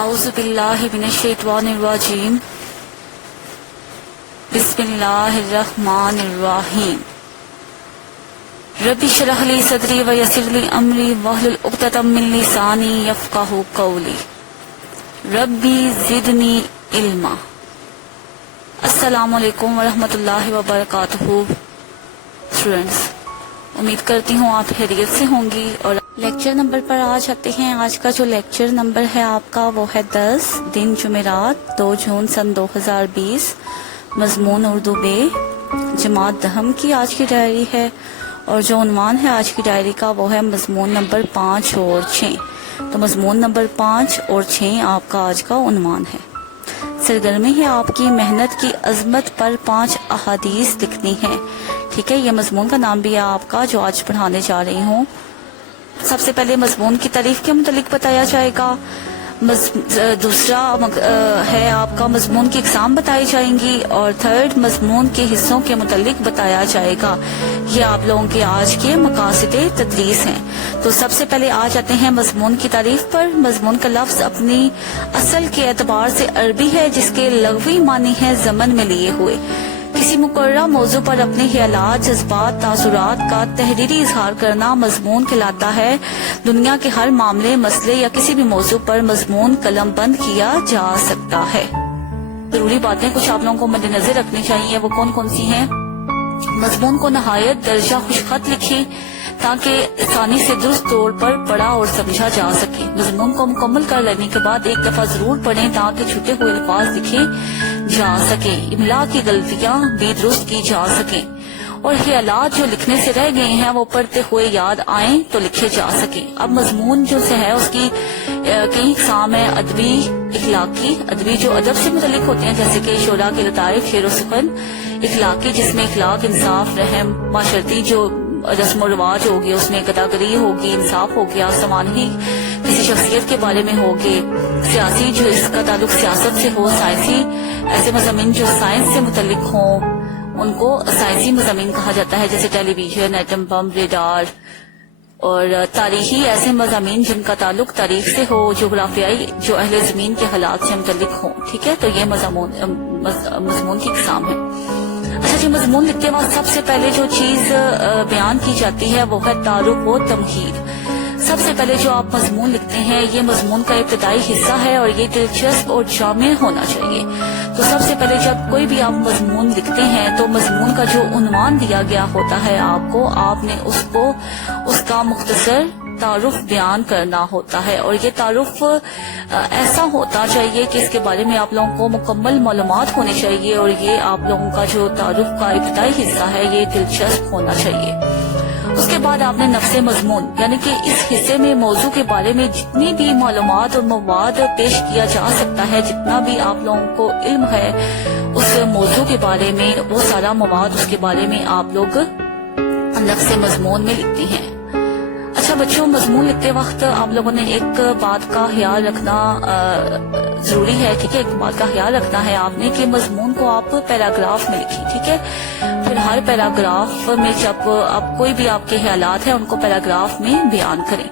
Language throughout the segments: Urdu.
اعوذ باللہ من الشیطان الرجیم بسم اللہ الرحمن الرحیم رب اشرح لی صدری ویسر لی امری واحلل عقدۃ من لسانی یفقہوا قولی ربی زدنی علما۔ السلام علیکم ورحمۃ اللہ وبرکاتہ۔ اسٹوڈینٹس، امید کرتی ہوں آپ خیریت سے ہوں گی اور لیکچر نمبر پر آج آتے ہیں۔ آج کا جو لیکچر نمبر ہے آپ کا وہ ہے 10 دن جمعرات 2 جون سن 2020، مضمون اردو بے، جماعت دہم کی آج کی ڈائری ہے، اور جو عنوان ہے آج کی ڈائری کا وہ ہے مضمون نمبر 5 اور 6۔ تو مضمون نمبر 5 اور 6 آپ کا آج کا عنوان ہے۔ سرگرمی ہے آپ کی محنت کی عظمت پر 5 احادیث لکھنی ہے۔ ٹھیک ہے، یہ مضمون کا نام بھی ہے آپ کا جو آج پڑھانے جا رہی ہوں۔ سب سے پہلے مضمون کی تعریف کے متعلق بتایا جائے گا، دوسرا ہے آپ کا مضمون کی اقسام بتائی جائیں گی، اور تھرڈ مضمون کے حصوں کے متعلق بتایا جائے گا۔ یہ آپ لوگوں کے آج کے مقاصد تدریس ہیں۔ تو سب سے پہلے آ جاتے ہیں مضمون کی تعریف پر۔ مضمون کا لفظ اپنی اصل کے اعتبار سے عربی ہے، جس کے لغوی معنی ہے زمن میں لیے ہوئے۔ کسی مقررہ موضوع پر اپنے خیالات، جذبات، تاثرات کا تحریری اظہار کرنا مضمون کہلاتا ہے۔ دنیا کے ہر معاملے، مسئلے یا کسی بھی موضوع پر مضمون قلم بند کیا جا سکتا ہے۔ ضروری باتیں کچھ آپ لوگوں کو مد نظر رکھنی چاہیے، وہ کون کون سی ہیں؟ مضمون کو نہایت درجہ خوش خط لکھیں تاکہ آسانی سے درست طور پر پڑھا اور سمجھا جا سکے۔ مضمون کو مکمل کر لینے کے بعد ایک دفعہ ضرور پڑھیں تاکہ چھٹے ہوئے الفاظ لکھے جا سکیں، املا کی غلطیاں بھی درست کی جا سکیں، اور خیالات جو لکھنے سے رہ گئے ہیں وہ پڑھتے ہوئے یاد آئیں تو لکھے جا سکیں۔ اب مضمون جو ہے اس کی کئی اقسام ہیں، ادبی، اخلاقی۔ ادبی جو ادب سے متعلق ہوتے ہیں جیسے کہ شعراء کے لطائف، شعر و سخن۔ اخلاقی جس میں اخلاق، انصاف، رحم، معاشرتی جو رسم و رواج ہوگی، اس میں قداگری ہوگی، انصاف ہو گیا، سمانحی کسی شخصیت کے بارے میں ہوگی۔ سیاسی جو اس کا تعلق سیاست سے ہو، سائنسی ایسے مضامین جو سائنس سے متعلق ہوں ان کو سائنسی مضامین کہا جاتا ہے، جیسے ٹیلی ویژن، ایٹم بم، ریڈار۔ اور تاریخی ایسے مضامین جن کا تعلق تاریخ سے ہو، جغرافیائی جو اہل زمین کے حالات سے متعلق ہوں۔ ٹھیک ہے، تو یہ مضمون کی اقسام ہے۔ اچھا جی، مضمون لکھتے وقت سب سے پہلے جو چیز بیان کی جاتی ہے وہ ہے تعارف و تمہید۔ سب سے پہلے جو آپ مضمون لکھتے ہیں یہ مضمون کا ابتدائی حصہ ہے اور یہ دلچسپ اور جامع ہونا چاہیے۔ تو سب سے پہلے جب کوئی بھی آپ مضمون لکھتے ہیں تو مضمون کا جو عنوان دیا گیا ہوتا ہے آپ نے اس کا مختصر تعارف بیان کرنا ہوتا ہے، اور یہ تعارف ایسا ہوتا چاہیے کہ اس کے بارے میں آپ لوگوں کو مکمل معلومات ہونی چاہیے، اور یہ آپ لوگوں کا جو تعارف کا ابتدائی حصہ ہے یہ دلچسپ ہونا چاہیے۔ اس کے بعد آپ نے نفس مضمون یعنی کہ اس حصے میں موضوع کے بارے میں جتنی بھی معلومات اور مواد پیش کیا جا سکتا ہے، جتنا بھی آپ لوگوں کو علم ہے اس موضوع کے بارے میں، وہ سارا مواد اس کے بارے میں آپ لوگ نفس مضمون میں لکھتے ہیں۔ اچھا بچوں، مضمون لکھتے وقت آپ لوگوں نے ایک بات کا خیال رکھنا ضروری ہے۔ ٹھیک ہے، ایک بات کا خیال رکھنا ہے آپ نے کہ مضمون کو آپ پیراگراف میں لکھیں۔ ٹھیک ہے، پھر ہر پیراگراف میں جب آپ کوئی بھی آپ کے خیالات ہیں ان کو پیراگراف میں بیان کریں۔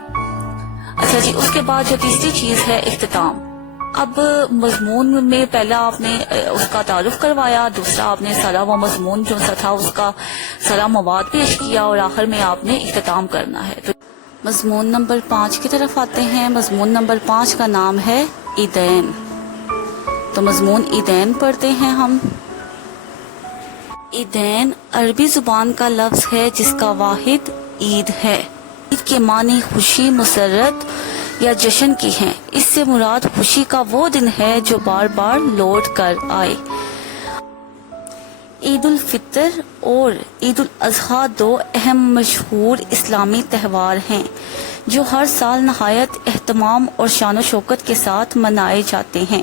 اچھا جی، اس کے بعد جو تیسری چیز ہے اختتام۔ اب مضمون میں پہلا آپ نے اس کا تعارف کروایا، دوسرا آپ نے سارا وہ مضمون جو سا تھا اس کا سارا مواد پیش کیا، اور آخر میں آپ نے اختتام کرنا ہے۔ تو مضمون نمبر 5 کی طرف آتے ہیں۔ مضمون نمبر 5 کا نام ہے عیدین۔ تو مضمون عیدین پڑھتے ہیں ہم۔ عیدین عربی زبان کا لفظ ہے جس کا واحد عید ہے۔ عید کے معنی خوشی، مسرت یا جشن کی ہیں۔ اس سے مراد خوشی کا وہ دن ہے جو بار بار لوٹ کر آئے۔ عید الفطر اور عید الاضحیٰ 2 اہم مشہور اسلامی تہوار ہیں جو ہر سال نہایت اہتمام اور شان و شوکت کے ساتھ منائے جاتے ہیں۔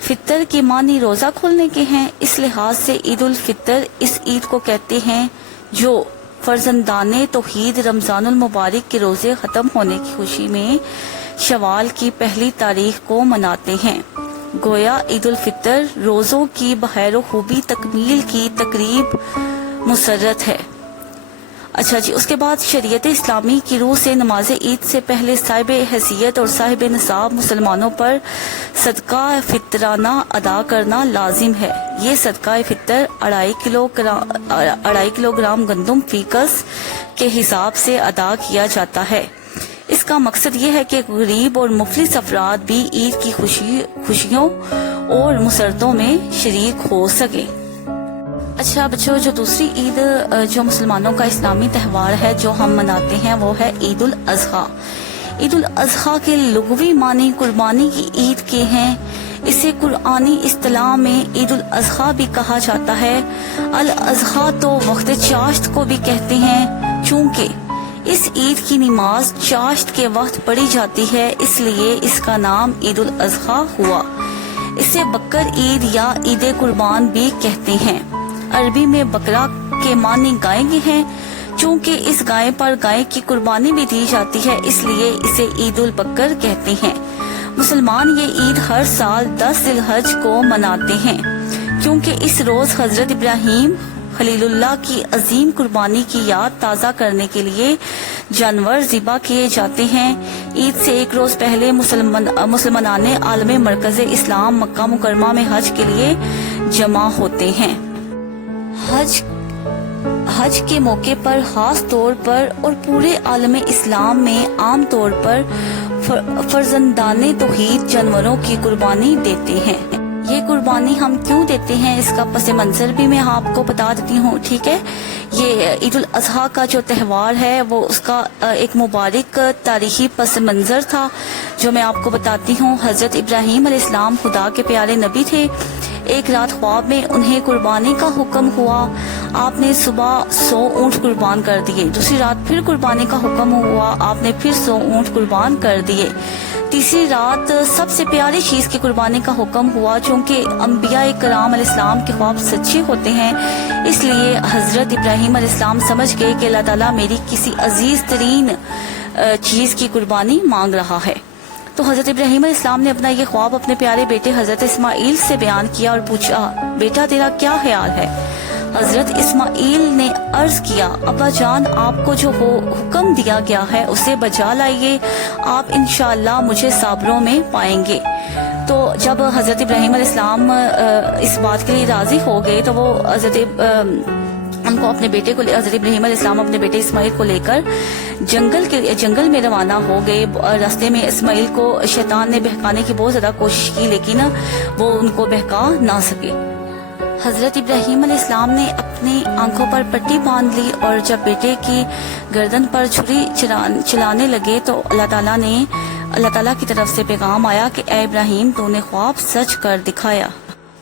فطر کے معنی روزہ کھولنے کے ہیں، اس لحاظ سے عید الفطر اس عید کو کہتے ہیں جو فرزندان توحید رمضان المبارک کے روزے ختم ہونے کی خوشی میں شوال کی پہلی تاریخ کو مناتے ہیں۔ گویا عید الفطر روزوں کی بخیر و خوبی تکمیل کی تقریب مسرت ہے۔ اچھا جی، اس کے بعد شریعت اسلامی کی روح سے نماز عید سے پہلے صاحب حیثیت اور صاحب نصاب مسلمانوں پر صدقہ فطرانہ ادا کرنا لازم ہے۔ یہ صدقہ فطر 2.5 کلو گرام گندم فی کس کے حساب سے ادا کیا جاتا ہے۔ اس کا مقصد یہ ہے کہ غریب اور مفلس افراد بھی عید کی خوشیوں اور مسرتوں میں شریک ہو سکے۔ اچھا بچوں، جو دوسری عید جو مسلمانوں کا اسلامی تہوار ہے جو ہم مناتے ہیں وہ ہے عید الاضحیٰ۔ عید الاضحیٰ کے لغوی معنی قربانی کی عید کے ہیں۔ اسے قرآنی اصطلاح میں عید الاضحیٰ بھی کہا جاتا ہے۔ الاضحیٰ تو وقت چاشت کو بھی کہتے ہیں، چونکہ اس عید کی نماز چاشت کے وقت پڑھی جاتی ہے، اس لیے اس کا نام عید الاضحیٰ ہوا۔ اسے بکر عید یا عید قربان بھی کہتے ہیں۔ عربی میں بکرا کے معنی گائے کے ہیں، چونکہ اس گائے پر گائے کی قربانی بھی دی جاتی ہے، اس لیے اسے عید البکر کہتے ہیں۔ مسلمان یہ عید ہر سال 10 ذی الحج کو مناتے ہیں، کیونکہ اس روز حضرت ابراہیم خلیل اللہ کی عظیم قربانی کی یاد تازہ کرنے کے لیے جانور ذبح کیے جاتے ہیں۔ عید سے ایک روز پہلے مسلمانان عالم مرکز اسلام مکہ مکرمہ میں حج کے لیے جمع ہوتے ہیں۔ حج کے موقع پر خاص طور پر اور پورے عالم اسلام میں عام طور پر فرزندان توحید جانوروں کی قربانی دیتے ہیں۔ یہ قربانی ہم کیوں دیتے ہیں اس کا پس منظر بھی میں آپ کو بتا دیتی ہوں، ٹھیک ہے۔ یہ عید الاضحیٰ کا جو تہوار ہے وہ اس کا ایک مبارک تاریخی پس منظر تھا جو میں آپ کو بتاتی ہوں۔ حضرت ابراہیم علیہ السلام خدا کے پیارے نبی تھے۔ ایک رات خواب میں انہیں قربانی کا حکم ہوا، آپ نے صبح 100 اونٹ قربان کر دیے۔ دوسری رات پھر قربانی کا حکم ہوا، آپ نے پھر 100 اونٹ قربان کر دیے۔ تیسری رات سب سے پیاری چیز کی قربانی کا حکم ہوا، چونکہ انبیاء کرام علیہ السلام کے خواب سچے ہوتے ہیں، اس لیے حضرت ابراہیم علیہ السلام سمجھ گئے کہ اللہ تعالیٰ میری کسی عزیز ترین چیز کی قربانی مانگ رہا ہے۔ تو حضرت ابراہیم علیہ السلام نے اپنا یہ خواب اپنے پیارے بیٹے حضرت اسماعیل سے بیان کیا اور پوچھا، بیٹا تیرا کیا خیال ہے؟ حضرت اسماعیل نے عرض کیا، ابا جان آپ کو جو حکم دیا گیا ہے اسے بجا لائیے، آپ انشاءاللہ مجھے صابروں میں پائیں گے۔ تو جب حضرت ابراہیم علیہ السلام اس بات کے لیے راضی ہو گئے تو وہ ان کو اپنے بیٹے کو حضرت ابراہیم علیہ السلام اپنے بیٹے اسماعیل کو لے کر جنگل میں روانہ ہو گئے۔ راستے میں اسماعیل کو شیطان نے بہکانے کی بہت زیادہ کوشش کی، لیکن وہ ان کو بہکا نہ سکے۔ حضرت ابراہیم علیہ السلام نے اپنی آنکھوں پر پٹی باندھ لی اور جب بیٹے کی گردن پر چھری چلانے لگے تو اللہ تعالیٰ کی طرف سے پیغام آیا کہ اے ابراہیم تو نے خواب سچ کر دکھایا،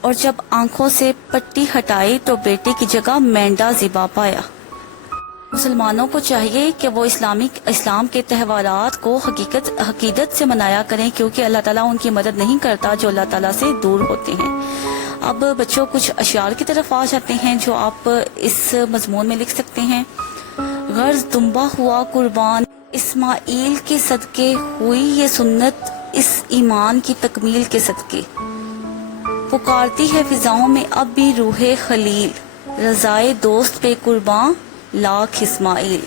اور جب آنکھوں سے پٹی ہٹائی تو بیٹے کی جگہ مینڈا ذبح پایا۔ مسلمانوں کو چاہیے کہ وہ اسلام کے تہوارات کو حقیقت سے منایا کریں، کیونکہ اللہ تعالیٰ ان کی مدد نہیں کرتا جو اللہ تعالیٰ سے دور ہوتے ہیں۔ اب بچوں کچھ اشعار کی طرف آ جاتے ہیں جو آپ اس مضمون میں لکھ سکتے ہیں۔ غرض دمبا ہوا قربان اسماعیل کے صدقے، ہوئی یہ سنت اس ایمان کی تکمیل کے صدقے۔ پکارتی ہے فضاؤں میں اب بھی روح خلیل، رضائے دوست پہ قرباں لاکھ اسماعیل۔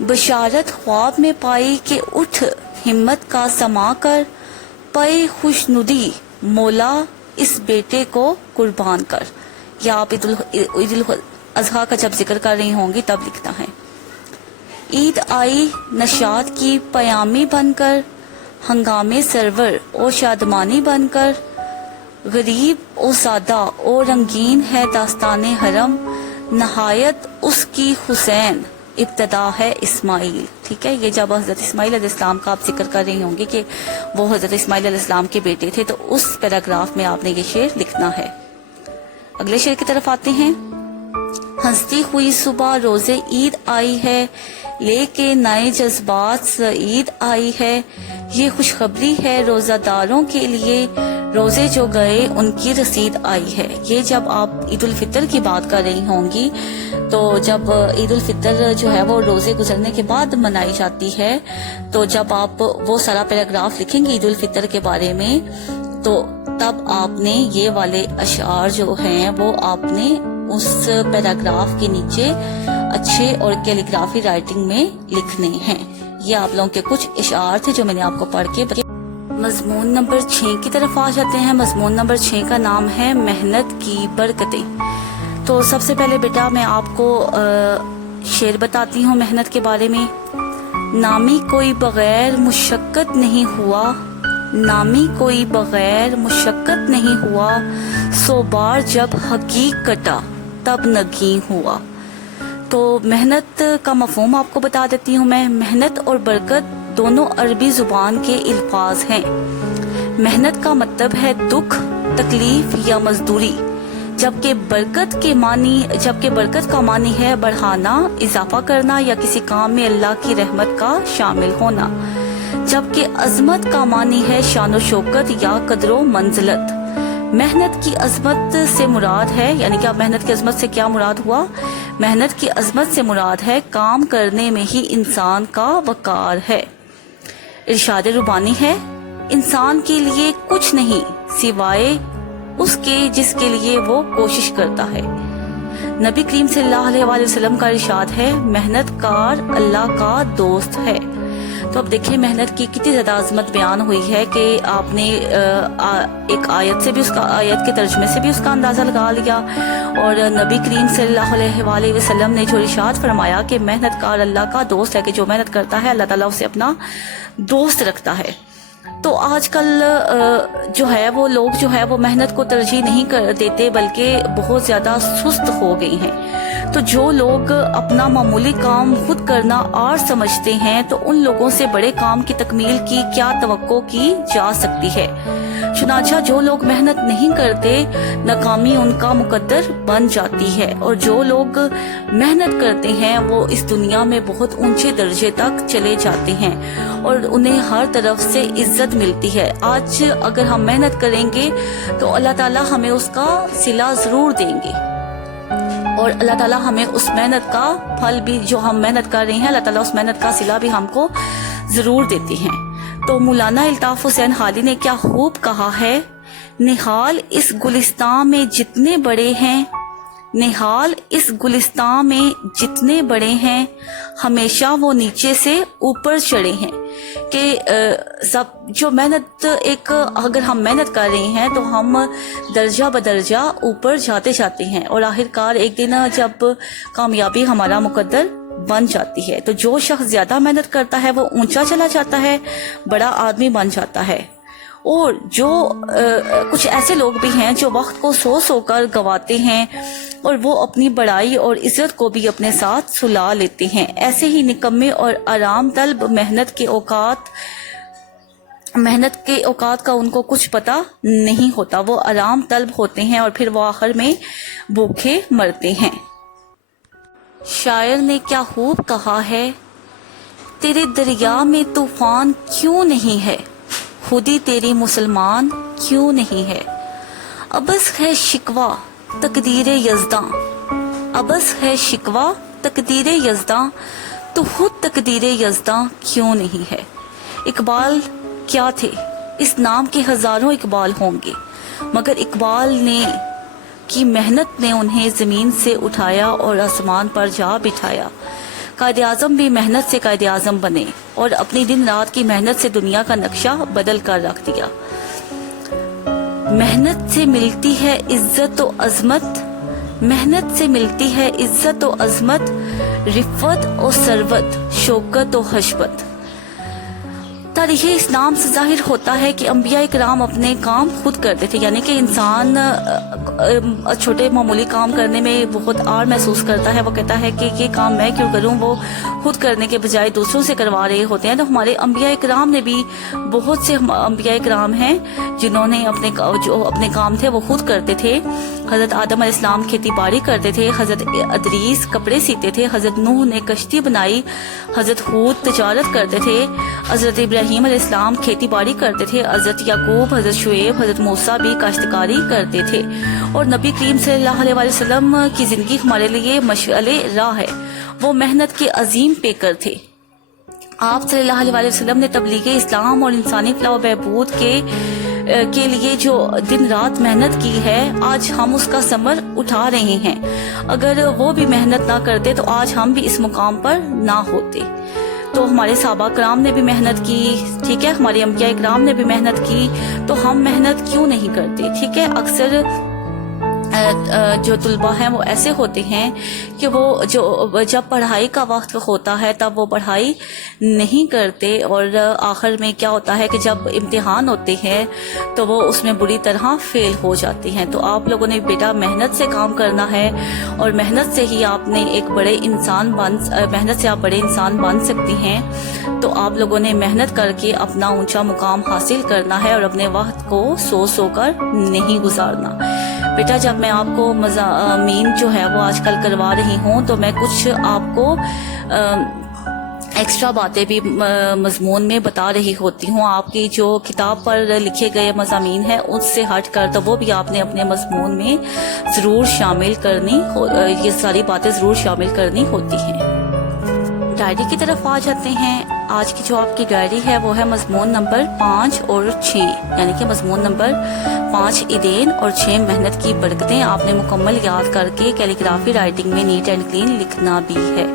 بشارت خواب میں پائی کہ اٹھ ہمت کا سما کر، پے خوشنودی مولا اس بیٹے کو قربان کر۔ یا آپ عید الاضحیٰ کا جب ذکر کر رہی ہوں گی تب لکھتا ہے۔ عید آئی نشاط کی پیامی بن کر، ہنگامے سرور اور شادمانی بن کر، غریب و سادہ اور رنگین ہے داستان حرم، نہایت اس کی حسین ابتدا ہے اسماعیل۔ ٹھیک ہے، یہ جب حضرت اسماعیل علیہ السلام کا آپ ذکر کر رہی ہوں گی کہ وہ حضرت اسماعیل علیہ السلام کے بیٹے تھے، تو اس پیراگراف میں آپ نے یہ شعر لکھنا ہے۔ اگلے شعر کی طرف آتے ہیں۔ ہنستی ہوئی صبح روزے عید آئی ہے، لے کے نئے جذبات سعید آئی ہے، یہ خوشخبری ہے روزہ داروں کے لیے، روزے جو گئے ان کی رسید آئی ہے۔ یہ جب آپ عید الفطر کی بات کر رہی ہوں گی تو جب عید الفطر جو ہے وہ روزے گزرنے کے بعد منائی جاتی ہے، تو جب آپ وہ سارا پیراگراف لکھیں گے عید الفطر کے بارے میں تو تب آپ نے یہ والے اشعار جو ہیں وہ آپ نے اس پیراگراف کے نیچے اچھے اور کیلیگرافی رائٹنگ میں لکھنے ہیں۔ یہ آپ لوگوں کے کچھ اشعار تھے جو میں نے آپ کو پڑھ کے مضمون نمبر 6 کی طرف آ جاتے ہیں۔ مضمون نمبر 6 کا نام ہے محنت کی برکتیں۔ تو سب سے پہلے بیٹا میں آپ کو شعر بتاتی ہوں محنت کے بارے میں۔ نامی کوئی بغیر مشقت نہیں ہوا، نامی کوئی بغیر مشقت نہیں ہوا، 100 بار جب حقیق کٹا تب نگیں ہوا۔ تو محنت کا مفہوم آپ کو بتا دیتی ہوں میں۔ محنت اور برکت دونوں عربی زبان کے الفاظ ہیں۔ محنت کا مطلب ہے دکھ، تکلیف یا مزدوری، جبکہ برکت کا معنی ہے بڑھانا، اضافہ کرنا یا کسی کام میں اللہ کی رحمت کا شامل ہونا، جبکہ عظمت کا معنی ہے شان و شوکت یا قدر و منزلت۔ محنت کی عظمت سے مراد ہے، یعنی کہ محنت کی عظمت سے کیا مراد ہوا؟ محنت کی عظمت سے مراد ہے کام کرنے میں ہی انسان کا وقار ہے۔ ارشاد ربانی ہے، انسان کے لیے کچھ نہیں سوائے اس کے جس کے لیے وہ کوشش کرتا ہے۔ نبی کریم صلی اللہ علیہ وآلہ وسلم کا ارشاد ہے، محنت کار اللہ کا دوست ہے۔ تو اب دیکھیں محنت کی کتنی زیادہ عظمت بیان ہوئی ہے کہ آپ نے ایک آیت سے بھی آیت کے ترجمے سے بھی اس کا اندازہ لگا لیا، اور نبی کریم صلی اللہ علیہ وآلہ وسلم نے جو ارشاد فرمایا کہ محنت کار اللہ کا دوست ہے، کہ جو محنت کرتا ہے اللہ تعالیٰ اسے اپنا دوست رکھتا ہے۔ تو آج کل جو ہے وہ لوگ جو ہے وہ محنت کو ترجیح نہیں دیتے، بلکہ بہت زیادہ سست ہو گئی ہیں۔ تو جو لوگ اپنا معمولی کام خود کرنا آر سمجھتے ہیں، تو ان لوگوں سے بڑے کام کی تکمیل کی کیا توقع کی جا سکتی ہے؟ چنانچہ جو لوگ محنت نہیں کرتے، ناکامی ان کا مقدر بن جاتی ہے، اور جو لوگ محنت کرتے ہیں وہ اس دنیا میں بہت اونچے درجے تک چلے جاتے ہیں اور انہیں ہر طرف سے عزت ملتی ہے۔ آج اگر ہم محنت کریں گے تو اللہ تعالیٰ ہمیں اس کا صلہ ضرور دیں گے، اور اللہ تعالیٰ ہمیں اس محنت کا پھل بھی، جو ہم محنت کر رہے ہیں، اللہ تعالیٰ اس محنت کا صلہ بھی ہم کو ضرور دیتے ہیں۔ تو مولانا الطاف حسین حالی نے کیا خوب کہا ہے، نہال اس گلستان میں جتنے بڑے ہیں، نہال اس گلستان میں جتنے بڑے ہیں، ہمیشہ وہ نیچے سے اوپر چڑھے ہیں۔ کہ سب جو محنت اگر ہم محنت کر رہے ہیں تو ہم درجہ بدرجہ اوپر جاتے جاتے ہیں، اور آخرکار ایک دن جب کامیابی ہمارا مقدر بن جاتی ہے، تو جو شخص زیادہ محنت کرتا ہے وہ اونچا چلا جاتا ہے، بڑا آدمی بن جاتا ہے۔ اور جو کچھ ایسے لوگ بھی ہیں جو وقت کو سو کر گواتے ہیں، اور وہ اپنی بڑائی اور عزت کو بھی اپنے ساتھ سلا لیتے ہیں۔ ایسے ہی نکمے اور آرام طلب محنت کے اوقات کا ان کو کچھ پتہ نہیں ہوتا، وہ آرام طلب ہوتے ہیں اور پھر وہ آخر میں بھوکے مرتے ہیں۔ شاعر نے کیا خوب کہا ہے، تیرے دریا میں طوفان کیوں نہیں ہے، خودی تیری مسلمان کیوں نہیں ہے، ابس ہے شکوہ تقدیر یزداں، ابس ہے شکوہ تقدیر یزداں، تو خود تقدیر یزداں کیوں نہیں ہے۔ اقبال کیا تھے؟ اس نام کے ہزاروں اقبال ہوں گے، مگر اقبال نے کی محنت نے انہیں زمین سے اٹھایا اور آسمان پر جا بٹھایا۔ قائد اعظم بھی محنت سے قائد اعظم بنے اور اپنی دن رات کی محنت سے دنیا کا نقشہ بدل کر رکھ دیا۔ محنت سے ملتی ہے عزت و عظمت، محنت سے ملتی ہے عزت و عظمت، رفت و ثروت، شوکت و حشمت۔ تاریخ اسلام سے ظاہر ہوتا ہے کہ انبیاء کرام اپنے کام خود کرتے تھے، یعنی کہ انسان چھوٹے معمولی کام کرنے میں بہت آر محسوس کرتا ہے، وہ کہتا ہے کہ یہ کام میں کیوں کروں، وہ خود کرنے کے بجائے دوسروں سے کروا رہے ہوتے ہیں۔ تو ہمارے انبیاء کرام نے بھی، بہت سے انبیاء کرام ہیں جنہوں نے اپنے کام تھے وہ خود کرتے تھے۔ حضرت آدم علیہ السلام کھیتی باڑی کرتے تھے، حضرت ادریس کپڑے سیتے تھے، حضرت نوح نے کشتی بنائی، حضرت ہود تجارت کرتے تھے، حضرت ابراہیم علیہ السلام کھیتی باڑی کرتے تھے، حضرت یعقوب، حضرت شعیب، حضرت موسیٰ بھی کاشتکاری کرتے تھے، اور نبی کریم صلی اللہ علیہ وسلم کی زندگی ہمارے لیے مشعل راہ ہے۔ وہ محنت کے عظیم پیکر تھے۔ آپ صلی اللہ علیہ وسلم نے تبلیغ اسلام اور انسانی فلاح و بہبود کے کے لیے جو دن رات محنت کی ہے آج ہم اس کا ثمر اٹھا رہے ہیں. اگر وہ بھی محنت نہ کرتے تو آج ہم بھی اس مقام پر نہ ہوتے. تو ہمارے صحابہ کرام نے بھی محنت کی, ٹھیک ہے, ہمارے انبیاء کرام نے بھی محنت کی, تو ہم محنت کیوں نہیں کرتے. ٹھیک ہے, اکثر جو طلباء ہیں وہ ایسے ہوتے ہیں کہ وہ جب پڑھائی کا وقت ہوتا ہے تب وہ پڑھائی نہیں کرتے, اور آخر میں کیا ہوتا ہے کہ جب امتحان ہوتے ہیں تو وہ اس میں بری طرح فیل ہو جاتے ہیں. تو آپ لوگوں نے بیٹا محنت سے کام کرنا ہے, اور محنت سے ہی آپ نے ایک بڑے انسان محنت سے آپ بڑے انسان بن سکتی ہیں. تو آپ لوگوں نے محنت کر کے اپنا اونچا مقام حاصل کرنا ہے, اور اپنے وقت کو سو کر نہیں گزارنا. بیٹا جب میں آپ کو مضامین جو ہے وہ آج کل کروا رہی ہوں تو میں کچھ آپ کو ایکسٹرا باتیں بھی مضمون میں بتا رہی ہوتی ہوں. آپ کی جو کتاب پر لکھے گئے مضامین ہیں اس سے ہٹ کر, تو وہ بھی آپ نے اپنے مضمون میں ضرور شامل کرنی, یہ ساری باتیں ضرور شامل کرنی ہوتی ہیں. ڈائری کی طرف آ جاتے ہیں. آج کی جو آپ کی ڈائری ہے وہ ہے مضمون نمبر 5 اور 6, یعنی کہ مضمون نمبر 5 عیدین اور 6 محنت کی برکتیں. آپ نے مکمل یاد کر کے کیلیگرافی رائٹنگ میں نیٹ اینڈ کلین لکھنا بھی ہے.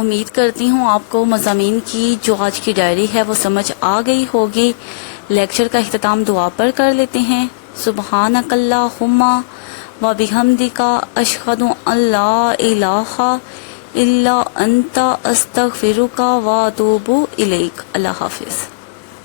امید کرتی ہوں آپ کو مضامین کی جو آج کی ڈائری ہے وہ سمجھ آ گئی ہوگی. لیکچر کا اختتام دعا پر کر لیتے ہیں. سبحانک اللہم و بحمدک اشہد ان لا الہ الا انت استغفرک و اتوب الیک. اللہ حافظ.